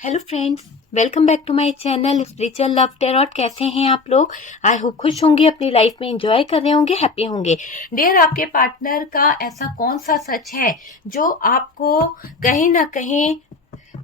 Hello friends, welcome back to my channel spiritual love tarot. कैसे हैं आप लोग? आई होप खुश होंगे, अपनी लाइफ में एंजॉय कर रहे होंगे, हैप्पी होंगे। डियर, आपके पार्टनर का ऐसा कौन सा सच है जो आपको कहीं ना कहीं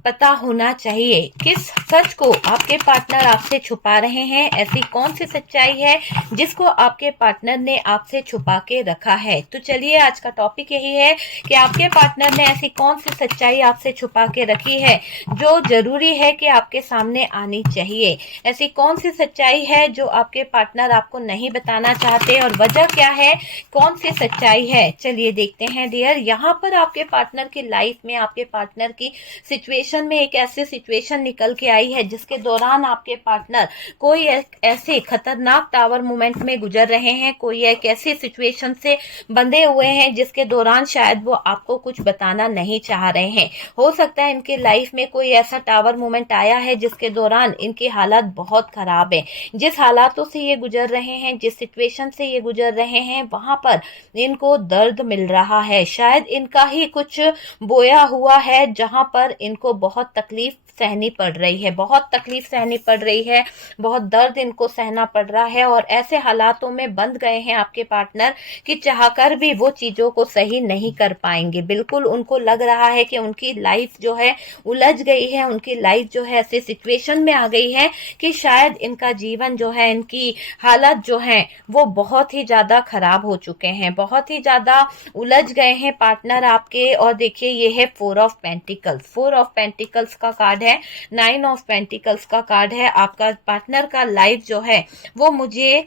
पता होना चाहिए? किस सच को आपके पार्टनर आपसे छुपा रहे हैं? ऐसी कौन सी सच्चाई है जिसको आपके पार्टनर ने आपसे छुपा के रखा है? तो चलिए, आज का टॉपिक यही है कि आपके पार्टनर ने ऐसी कौन सी सच्चाई आपसे छुपा के रखी है जो जरूरी है कि आपके सामने आनी चाहिए। ऐसी कौन सी सच्चाई है जो आपके पार्टनर आपको नहीं बताना चाहते और वजह क्या है? कौन सी सच्चाई है? चलिए देखते हैं डियर। यहाँ पर आपके पार्टनर की लाइफ में, आपके पार्टनर की सिचुएशन में एक ऐसी सिचुएशन निकल के आई है जिसके दौरान आपके पार्टनर कोई ऐसे खतरनाक टावर मोमेंट में गुजर रहे हैं, कोई एक ऐसी सिचुएशन से बंधे हुए हैं जिसके दौरान शायद वो आपको कुछ बताना नहीं चाह रहे हैं। हो सकता है इनकी लाइफ में कोई ऐसा टावर मोमेंट आया है जिसके दौरान इनकी हालात बहुत खराब है। जिस हालातों से ये गुजर रहे हैं, जिस सिचुएशन से ये गुजर रहे हैं, वहां पर इनको दर्द मिल रहा है। शायद इनका ही कुछ बोया हुआ है जहां पर इनको बहुत तकलीफ सहनी पड़ रही है, बहुत तकलीफ सहनी पड़ रही है, बहुत दर्द इनको सहना पड़ रहा है। और ऐसे हालातों में बंध गए हैं आपके पार्टनर कि चाहकर भी वो चीजों को सही नहीं कर पाएंगे। बिल्कुल उनको लग रहा है कि उनकी लाइफ जो है उलझ गई है, उनकी लाइफ जो है ऐसे सिचुएशन में आ गई है कि शायद इनका जीवन जो है, इनकी हालत जो है वो बहुत ही ज्यादा खराब हो चुके हैं, बहुत ही ज्यादा उलझ गए हैं पार्टनर आपके। और देखिए, ये है four of pentacles. Four of pentacles का कार्ड है, नाइन ऑफ पेंटिकल्स का कार्ड है। आपका पार्टनर का लाइफ जो है वो मुझे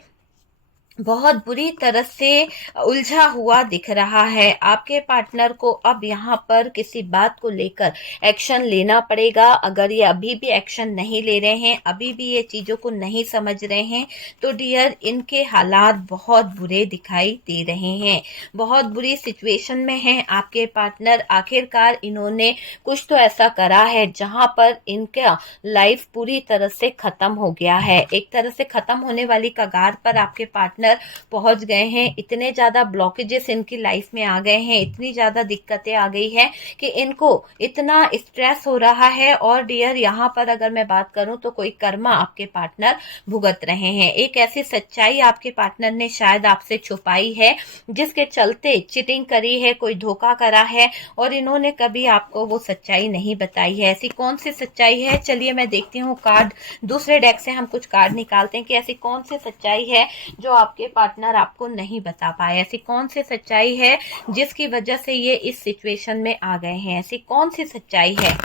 बहुत बुरी तरह से उलझा हुआ दिख रहा है। आपके पार्टनर को अब यहाँ पर किसी बात को लेकर एक्शन लेना पड़ेगा। अगर ये अभी भी एक्शन नहीं ले रहे हैं, अभी भी ये चीजों को नहीं समझ रहे हैं, तो डियर, इनके हालात बहुत बुरे दिखाई दे रहे हैं। बहुत बुरी सिचुएशन में है आपके पार्टनर। आखिरकार इन्होंने कुछ तो ऐसा करा है जहां पर इनका लाइफ पूरी तरह से खत्म हो गया है। एक तरह से खत्म होने वाली कगार पर आपके पार्टनर पहुंच गए हैं। इतने ज्यादा ब्लॉकेजेस इनकी लाइफ में आ गए हैं, इतनी ज्यादा दिक्कतें आ गई है कि इनको इतना स्ट्रेस हो रहा है। और डियर, यहाँ पर अगर मैं बात करूं तो कोई कर्मा आपके पार्टनर भुगत रहे हैं। एक ऐसी सच्चाई आपके पार्टनर ने शायद आपसे छुपाई है जिसके चलते चीटिंग करी है, कोई धोखा करा है और इन्होंने कभी आपको वो सच्चाई नहीं बताई है। ऐसी कौन सी सच्चाई है? चलिए मैं देखती हूँ कार्ड, दूसरे डेक से हम कुछ कार्ड निकालते हैं कि ऐसी कौन सी सच्चाई है जो आपके पार्टनर आपको नहीं बता पाए। ऐसी कौन सी सच्चाई है जिसकी वजह से ये इस सिचुएशन में आ गए हैं? ऐसी कौन सी सच्चाई है?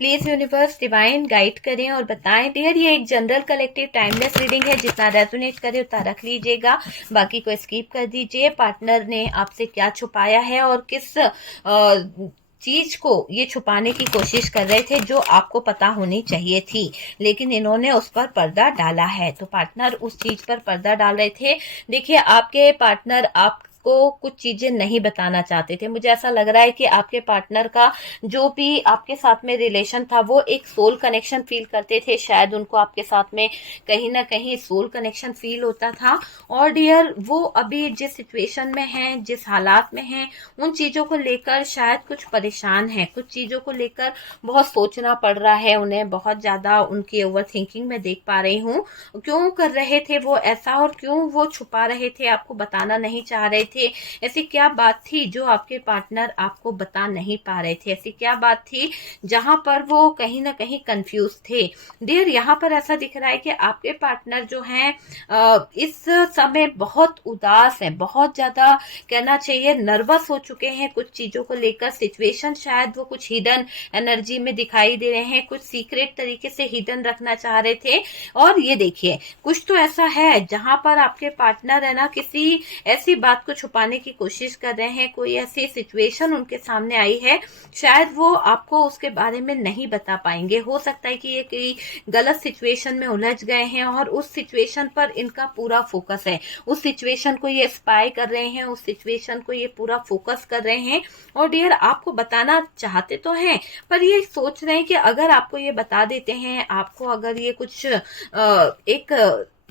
प्लीज यूनिवर्स डिवाइन गाइड करें और बताएं। डियर, ये एक जनरल कलेक्टिव टाइमलेस रीडिंग है, जितना रेजोनेट करे उतना रख लीजिएगा, बाकी को स्किप कर दीजिए। पार्टनर ने आपसे क्या छुपाया है और किस चीज को ये छुपाने की कोशिश कर रहे थे जो आपको पता होनी चाहिए थी, लेकिन इन्होंने उस पर पर्दा डाला है। तो पार्टनर उस चीज पर पर्दा डाल रहे थे। देखिए, आपके पार्टनर आपको कुछ चीजें नहीं बताना चाहते थे। मुझे ऐसा लग रहा है कि आपके पार्टनर का जो भी आपके साथ में रिलेशन था वो एक सोल कनेक्शन फील करते थे। शायद उनको आपके साथ में कहीं ना कहीं सोल कनेक्शन फील होता था। और डियर, वो अभी जिस सिचुएशन में हैं, जिस हालात में हैं, उन चीजों को लेकर शायद कुछ परेशान है, कुछ चीजों को लेकर बहुत सोचना पड़ रहा है उन्हें, बहुत ज्यादा उनकी ओवर थिंकिंग में देख पा रही हूँ। क्यों कर रहे थे वो ऐसा और क्यों वो छुपा रहे थे, आपको बताना नहीं चाह रहे थे? ऐसी क्या बात थी जो आपके पार्टनर आपको बता नहीं पा रहे थे? ऐसी क्या बात थी जहां पर वो कहीं ना कहीं कंफ्यूज थे? डियर, यहाँ पर ऐसा दिख रहा है कि आपके पार्टनर जो हैं इस समय बहुत उदास है, बहुत ज्यादा कहना चाहिए नर्वस हो चुके हैं कुछ चीजों को लेकर। सिचुएशन शायद वो कुछ हिडन एनर्जी में दिखाई दे रहे हैं, कुछ सीक्रेट तरीके से हिडन रखना चाह रहे थे। और ये देखिए, कुछ तो ऐसा है जहां पर आपके पार्टनर है ना, किसी ऐसी बात को छुपाने की कोशिश कर रहे हैं। कोई ऐसी सिचुएशन उनके सामने आई है, शायद वो आपको उसके बारे में नहीं बता पाएंगे। हो सकता है कि ये कोई गलत सिचुएशन में उलझ गए हैं और उस सिचुएशन पर इनका पूरा फोकस है। उस सिचुएशन को ये स्पाई कर रहे हैं, उस सिचुएशन को ये पूरा फोकस कर रहे हैं। और डियर, आपको बताना चाहते तो हैं, पर ये सोच रहे हैं कि अगर आपको ये बता देते हैं, आपको अगर ये कुछ एक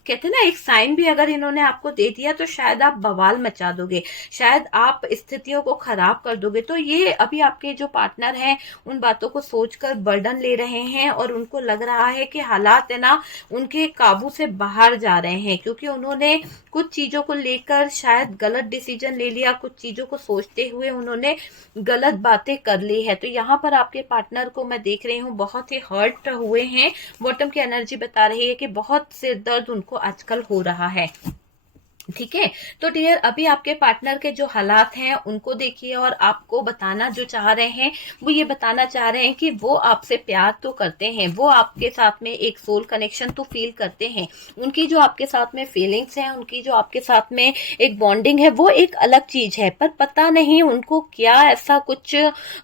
कहते हैं ना, एक साइन भी अगर इन्होंने आपको दे दिया तो शायद आप बवाल मचा दोगे, शायद आप स्थितियों को खराब कर दोगे। तो ये अभी आपके जो पार्टनर हैं उन बातों को सोचकर बर्डन ले रहे हैं और उनको लग रहा है कि हालात है ना उनके काबू से बाहर जा रहे हैं, क्योंकि उन्होंने कुछ चीजों को लेकर शायद गलत डिसीजन ले लिया, कुछ चीजों को सोचते हुए उन्होंने गलत बातें कर ली है। तो यहाँ पर आपके पार्टनर को मैं देख रही हूँ बहुत ही हर्ट हुए हैं। बॉटम की एनर्जी बता रही है कि बहुत सिर दर्द उनको आजकल हो रहा है। ठीक है, तो डियर अभी आपके पार्टनर के जो हालात हैं उनको देखिए, और आपको बताना जो चाह रहे हैं वो ये बताना चाह रहे हैं कि वो आपसे प्यार तो करते हैं, वो आपके साथ में एक सोल कनेक्शन तो फील करते हैं, उनकी जो आपके साथ में फीलिंग्स हैं, उनकी जो आपके साथ में एक बॉन्डिंग है वो एक अलग चीज है। पर पता नहीं उनको क्या ऐसा कुछ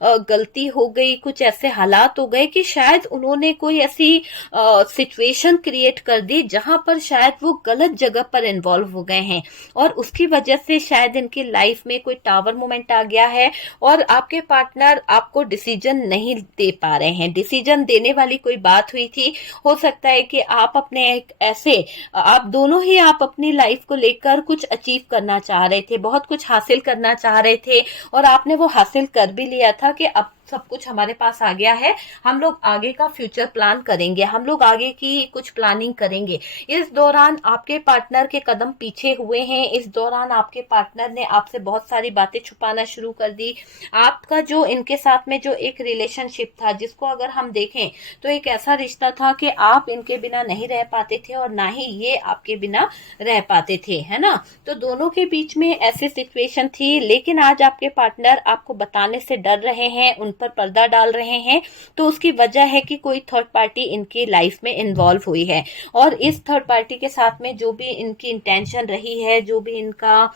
गलती हो गई, कुछ ऐसे हालात हो गए कि शायद उन्होंने कोई ऐसी सिचुएशन क्रिएट कर दी जहां पर शायद वो गलत जगह पर इन्वॉल्व हो गए हैं, और उसकी वजह से शायद इनकी लाइफ में कोई टावर मोमेंट आ गया है और आपके पार्टनर आपको डिसीजन नहीं दे पा रहे हैं। डिसीजन देने वाली कोई बात हुई थी, हो सकता है कि आप अपने एक ऐसे आप दोनों ही आप अपनी लाइफ को लेकर कुछ अचीव करना चाह रहे थे, बहुत कुछ हासिल करना चाह रहे थे, और आपने वो हासिल कर भी लिया था कि अब सब कुछ हमारे पास आ गया है, हम लोग आगे का फ्यूचर प्लान करेंगे, हम लोग आगे की कुछ प्लानिंग करेंगे। इस दौरान आपके पार्टनर के कदम पीछे हुए हैं, इस दौरान आपके पार्टनर ने आपसे बहुत सारी बातें छुपाना शुरू कर दी। आपका जो इनके साथ में जो एक रिलेशनशिप था, जिसको अगर हम देखें तो एक ऐसा रिश्ता था कि आप इनके बिना नहीं रह पाते थे और ना ही ये आपके बिना रह पाते थे, है ना। तो दोनों के बीच में ऐसी सिचुएशन थी, लेकिन आज आपके पार्टनर आपको बताने से डर रहे हैं, उन पर पर्दा डाल रहे हैं। तो उसकी वजह है कि कोई थर्ड पार्टी इनकी लाइफ में इन्वॉल्व हुई है, और इस थर्ड पार्टी के साथ में जो भी इनकी इंटेंशन रही है, जो भी इनका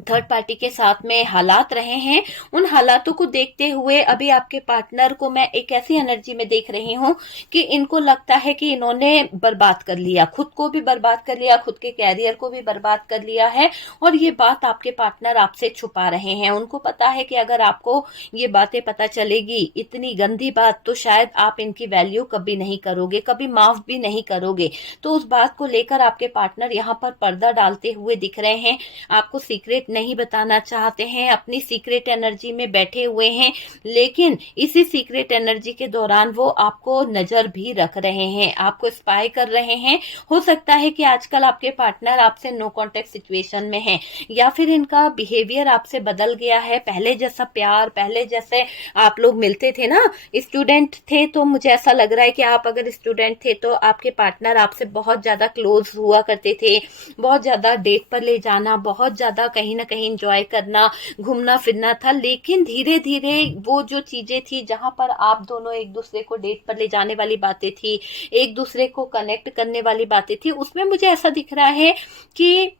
थर्ड पार्टी के साथ में हालात रहे हैं, उन हालातों को देखते हुए अभी आपके पार्टनर को मैं एक ऐसी एनर्जी में देख रही हूं कि इनको लगता है कि इन्होंने बर्बाद कर लिया, खुद को भी बर्बाद कर लिया, खुद के कैरियर को भी बर्बाद कर लिया है, और ये बात आपके पार्टनर आपसे छुपा रहे हैं। उनको पता है कि अगर आपको ये बातें पता चलेगी, इतनी गंदी बात, तो शायद आप इनकी वैल्यू कभी नहीं करोगे, कभी माफ भी नहीं करोगे। तो उस बात को लेकर आपके पार्टनर यहाँ पर पर्दा डालते हुए दिख रहे हैं, आपको सीक्रेट नहीं बताना चाहते हैं, अपनी सीक्रेट एनर्जी में बैठे हुए हैं, लेकिन इसी सीक्रेट एनर्जी के दौरान वो आपको नजर भी रख रहे हैं, आपको स्पाई कर रहे हैं। हो सकता है कि आजकल आपके पार्टनर आपसे नो कांटेक्ट सिचुएशन में है, या फिर इनका बिहेवियर आपसे बदल गया है, पहले जैसा प्यार, पहले जैसे आप लोग मिलते थे ना, स्टूडेंट थे, तो मुझे ऐसा लग रहा है कि आप अगर स्टूडेंट थे तो आपके पार्टनर आपसे बहुत ज्यादा क्लोज हुआ करते थे, बहुत ज्यादा डेट पर ले जाना, बहुत ज्यादा कहीं ना कहीं एंजॉय करना, घूमना फिरना था। लेकिन धीरे धीरे वो जो चीजें थी जहां पर आप दोनों एक दूसरे को डेट पर ले जाने वाली बातें थी, एक दूसरे को कनेक्ट करने वाली बातें थी, उसमें मुझे ऐसा दिख रहा है कि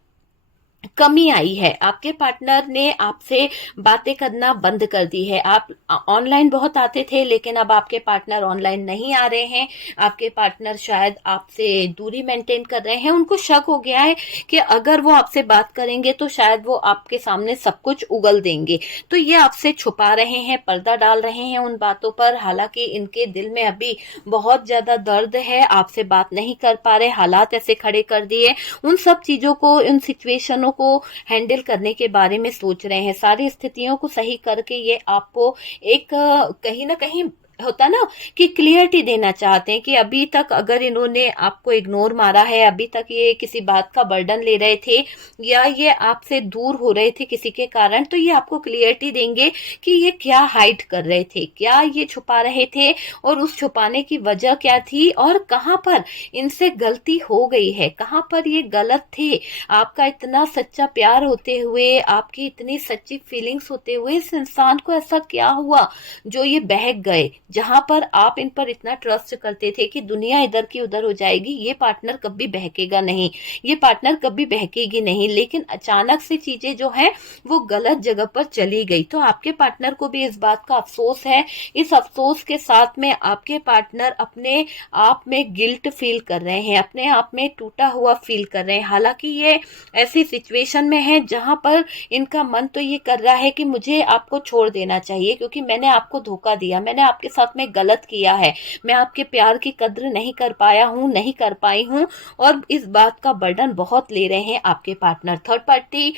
कमी आई है। आपके पार्टनर ने आपसे बातें करना बंद कर दी है। आप ऑनलाइन बहुत आते थे, लेकिन अब आपके पार्टनर ऑनलाइन नहीं आ रहे हैं, आपके पार्टनर शायद आपसे दूरी मेंटेन कर रहे हैं। उनको शक हो गया है कि अगर वो आपसे बात करेंगे तो शायद वो आपके सामने सब कुछ उगल देंगे, तो ये आपसे छुपा रहे हैं, पर्दा डाल रहे हैं उन बातों पर। हालांकि इनके दिल में अभी बहुत ज्यादा दर्द है, आपसे बात नहीं कर पा रहे, हालात ऐसे खड़े कर दिए, उन सब चीजों को, उन सिचुएशनों को हैंडल करने के बारे में सोच रहे हैं। सारी स्थितियों को सही करके ये आपको एक कहीं ना कहीं होता ना कि क्लियरिटी देना चाहते हैं कि अभी तक अगर इन्होंने आपको इग्नोर मारा है, अभी तक ये किसी बात का बर्डन ले रहे थे या ये आपसे दूर हो रहे थे किसी के कारण, तो ये आपको क्लियरिटी देंगे कि ये क्या हाइड कर रहे थे, क्या ये छुपा रहे थे, और उस छुपाने की वजह क्या थी, और कहां पर इनसे गलती हो गई है, कहां पर ये गलत थे। आपका इतना सच्चा प्यार होते हुए, आपकी इतनी सच्ची फीलिंग्स होते हुए, इस इंसान को ऐसा क्या हुआ जो ये बहक गए, जहां पर आप इन पर इतना ट्रस्ट करते थे कि दुनिया इधर की उधर हो जाएगी, ये पार्टनर कभी बहकेगा नहीं, ये पार्टनर कभी बहकेगी नहीं। लेकिन अचानक से चीजें जो है वो गलत जगह पर चली गई। तो आपके पार्टनर को भी इस बात का अफसोस है। इस अफसोस के साथ में आपके पार्टनर अपने आप में गिल्ट फील कर रहे हैं, अपने आप में टूटा हुआ फील कर रहे हैं। हालांकि ये ऐसी सिचुएशन में है जहां पर इनका मन तो ये कर रहा है कि मुझे आपको छोड़ देना चाहिए, क्योंकि मैंने आपको धोखा दिया, मैंने आपके साथ में गलत किया है, मैं आपके प्यार की कद्र नहीं कर पाया हूँ, नहीं कर पाई हूँ, और इस बात का बर्डन बहुत ले रहे हैं आपके पार्टनर। थर्ड पार्टी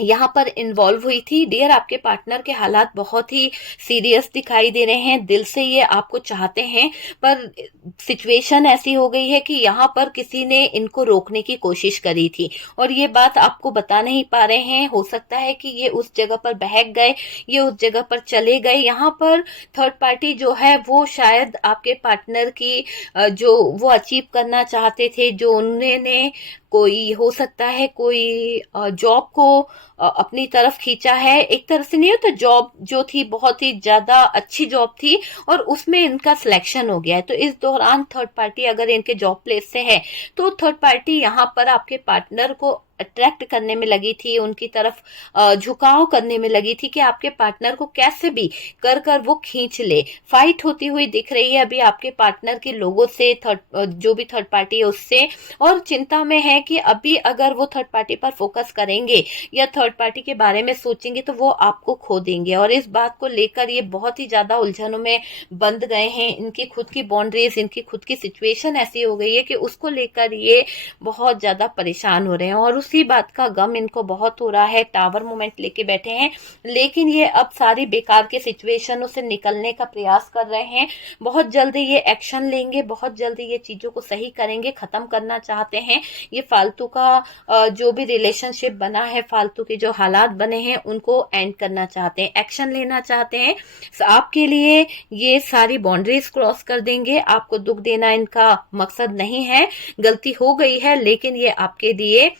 यहाँ पर इन्वॉल्व हुई थी। डियर, आपके पार्टनर के हालात बहुत ही सीरियस दिखाई दे रहे हैं, दिल से ये आपको चाहते हैं, पर सिचुएशन ऐसी हो गई है कि यहाँ पर किसी ने इनको रोकने की कोशिश करी थी और ये बात आपको बता नहीं पा रहे हैं। हो सकता है कि ये उस जगह पर बहक गए, ये उस जगह पर चले गए। यहाँ पर थर्ड पार्टी जो है वो शायद आपके पार्टनर की जो वो अचीव करना चाहते थे, जो उन्होंने कोई हो सकता है कोई जॉब को अपनी तरफ खींचा है, एक तरह से नहीं हो तो जॉब जो थी बहुत ही ज्यादा अच्छी जॉब थी और उसमें इनका सिलेक्शन हो गया है। तो इस दौरान थर्ड पार्टी अगर इनके जॉब प्लेस से है तो थर्ड पार्टी यहाँ पर आपके पार्टनर को अट्रैक्ट करने में लगी थी, उनकी तरफ झुकाव करने में लगी थी कि आपके पार्टनर को कैसे भी कर कर वो खींच ले। फाइट होती हुई दिख रही है अभी आपके पार्टनर के लोगों से, जो भी थर्ड पार्टी है उससे, और चिंता में है कि अभी अगर वो थर्ड पार्टी पर फोकस करेंगे या थर्ड पार्टी के बारे में सोचेंगे तो वो आपको खो देंगे। और इस बात को लेकर ये बहुत ही ज्यादा उलझनों में बंध गए हैं। इनकी खुद की बाउंड्रीज, इनकी खुद की सिचुएशन ऐसी हो गई है कि उसको लेकर ये बहुत ज्यादा परेशान हो रहे हैं और उसी बात का गम इनको बहुत हो रहा है। टावर मोमेंट लेके बैठे हैं, लेकिन ये अब सारी बेकार के सिचुएशनों से निकलने का प्रयास कर रहे हैं। बहुत जल्दी ये एक्शन लेंगे, बहुत जल्दी ये चीजों को सही करेंगे, खत्म करना चाहते हैं। ये फालतू का जो भी रिलेशनशिप बना है, फालतू के जो हालात बने हैं उनको एंड करना चाहते हैं, एक्शन लेना चाहते हैं। आपके लिए ये सारी बाउंड्रीज क्रॉस कर देंगे। आपको दुख देना इनका मकसद नहीं है, गलती हो गई है, लेकिन ये आपके लिए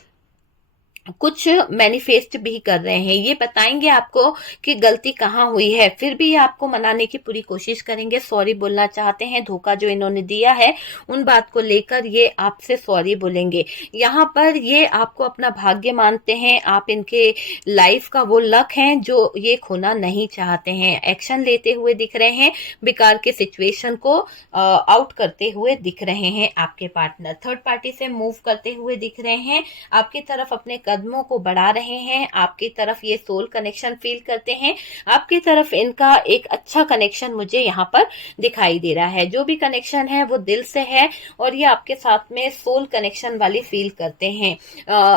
कुछ मैनिफेस्ट भी कर रहे हैं। ये बताएंगे आपको कि गलती कहाँ हुई है, फिर भी ये आपको मनाने की पूरी कोशिश करेंगे। सॉरी बोलना चाहते हैं, धोखा जो इन्होंने दिया है उन बात को लेकर ये आपसे सॉरी बोलेंगे। यहाँ पर ये आपको अपना भाग्य मानते हैं, आप इनके लाइफ का वो लक हैं जो ये खोना नहीं चाहते हैं। एक्शन लेते हुए दिख रहे हैं, बेकार के सिचुएशन को आउट करते हुए दिख रहे हैं। आपके पार्टनर थर्ड पार्टी से मूव करते हुए दिख रहे हैं, आपकी तरफ अपने कदमों को बढ़ा रहे हैं, आपकी तरफ ये सोल कनेक्शन फील करते हैं, आपकी तरफ इनका एक अच्छा कनेक्शन मुझे यहाँ पर दिखाई दे रहा है। जो भी कनेक्शन है वो दिल से है और ये आपके साथ में सोल कनेक्शन वाली फील करते हैं,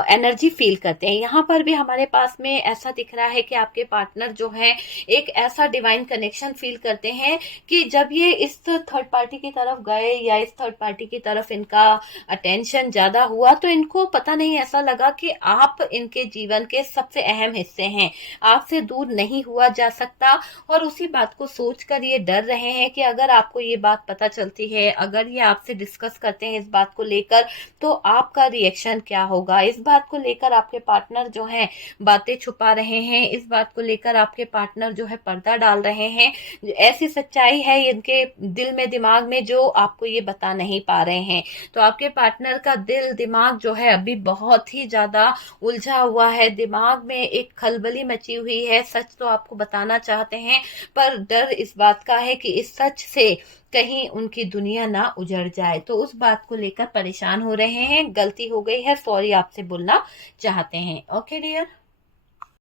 एनर्जी फील करते हैं। यहाँ पर भी हमारे पास में ऐसा दिख रहा है कि आपके पार्टनर जो है एक ऐसा डिवाइन कनेक्शन फील करते हैं कि जब ये इस थर्ड पार्टी की तरफ गए या इस थर्ड पार्टी की तरफ इनका अटेंशन ज्यादा हुआ तो इनको पता नहीं ऐसा लगा कि आप इनके जीवन के सबसे अहम हिस्से हैं, आपसे दूर नहीं हुआ जा सकता। और उसी बात को सोचकर ये डर रहे हैं कि अगर आपको ये बात पता चलती है, अगर ये आपसे डिस्कस करते हैं इस बात को लेकर, तो आपका रिएक्शन क्या होगा। इस बात को लेकर आपके पार्टनर जो है बातें छुपा रहे हैं, इस बात को लेकर आपके पार्टनर जो है पर्दा डाल रहे हैं। ऐसी सच्चाई है इनके दिल में, दिमाग में, जो आपको ये बता नहीं पा रहे हैं। तो आपके पार्टनर का दिल दिमाग जो है अभी बहुत ही ज्यादा उलझा हुआ है, दिमाग में एक खलबली मची हुई है। सच तो आपको बताना चाहते हैं पर डर इस बात का है कि इस सच से कहीं उनकी दुनिया ना उजड़ जाए, तो उस बात को लेकर परेशान हो रहे हैं। गलती हो गई है, सॉरी आपसे बोलना चाहते हैं। Okay dear.